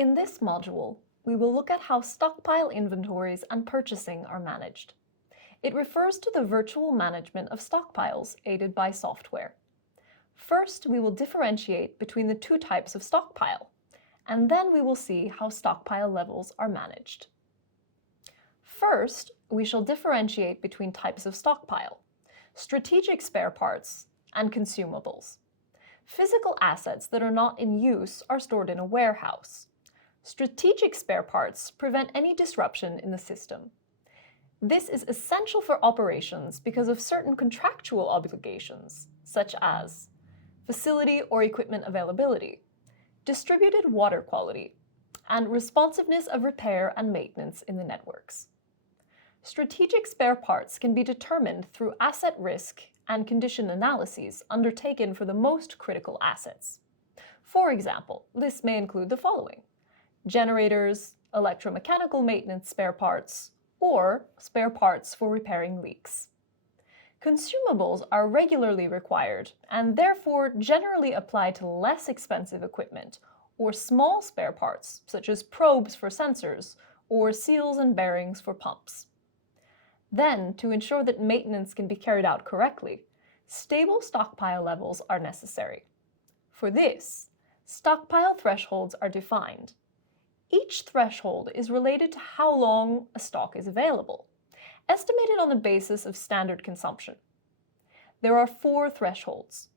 In this module, we will look at how stockpile inventories and purchasing are managed. It refers to the virtual management of stockpiles aided by software. First, we will differentiate between the two types of stockpile, and then we will see how stockpile levels are managed. First, we shall differentiate between types of stockpile: strategic spare parts and consumables. Physical assets that are not in use are stored in a warehouse. Strategic spare parts prevent any disruption in the system. This is essential for operations because of certain contractual obligations, such as facility or equipment availability, distributed water quality, and responsiveness of repair and maintenance in the networks. Strategic spare parts can be determined through asset risk and condition analyses undertaken for the most critical assets. For example, this may include the following: generators, electromechanical maintenance spare parts, or spare parts for repairing leaks. Consumables are regularly required and therefore generally apply to less expensive equipment or small spare parts, such as probes for sensors or seals and bearings for pumps. Then, to ensure that maintenance can be carried out correctly, stable stockpile levels are necessary. For this, stockpile thresholds are defined. Each threshold is related to how long a stock is available, estimated on the basis of standard consumption. There are 4 thresholds.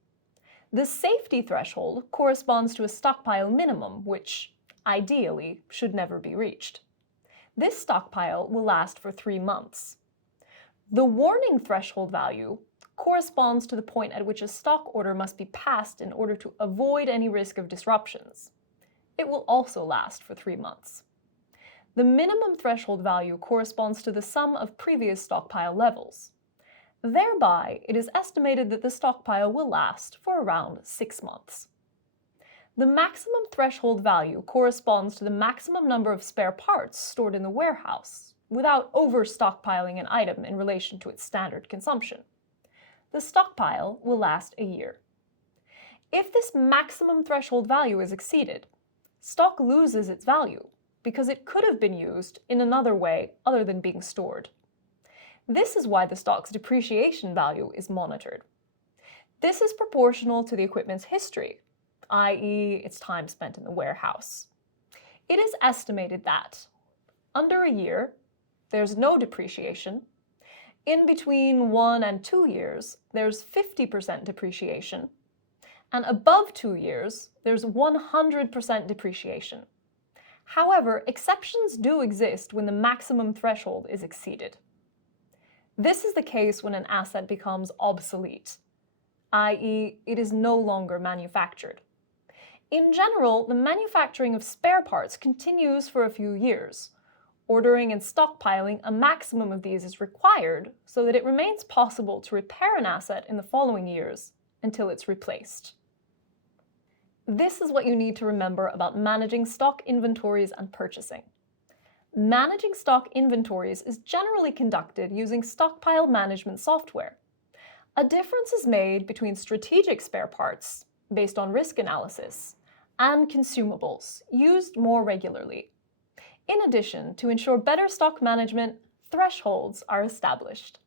The safety threshold corresponds to a stockpile minimum, which, ideally, should never be reached. This stockpile will last for 3 months. The warning threshold value corresponds to the point at which a stock order must be passed in order to avoid any risk of disruptions. It will also last for 3 months. The minimum threshold value corresponds to the sum of previous stockpile levels. Thereby, it is estimated that the stockpile will last for around 6 months. The maximum threshold value corresponds to the maximum number of spare parts stored in the warehouse, without over-stockpiling an item in relation to its standard consumption. The stockpile will last a year. If this maximum threshold value is exceeded, stock loses its value because it could have been used in another way other than being stored. This is why the stock's depreciation value is monitored. This is proportional to the equipment's history, i.e., its time spent in the warehouse. It is estimated that under a year, there's no depreciation. In between 1 and 2 years, there's 50% depreciation. And above 2 years, there's 100% depreciation. However, exceptions do exist when the maximum threshold is exceeded. This is the case when an asset becomes obsolete, i.e., it is no longer manufactured. In general, the manufacturing of spare parts continues for a few years. Ordering and stockpiling a maximum of these is required so that it remains possible to repair an asset in the following years until it's replaced. This is what you need to remember about managing stock inventories and purchasing. Managing stock inventories is generally conducted using stockpile management software. A difference is made between strategic spare parts, based on risk analysis, and consumables, used more regularly. In addition, to ensure better stock management, thresholds are established.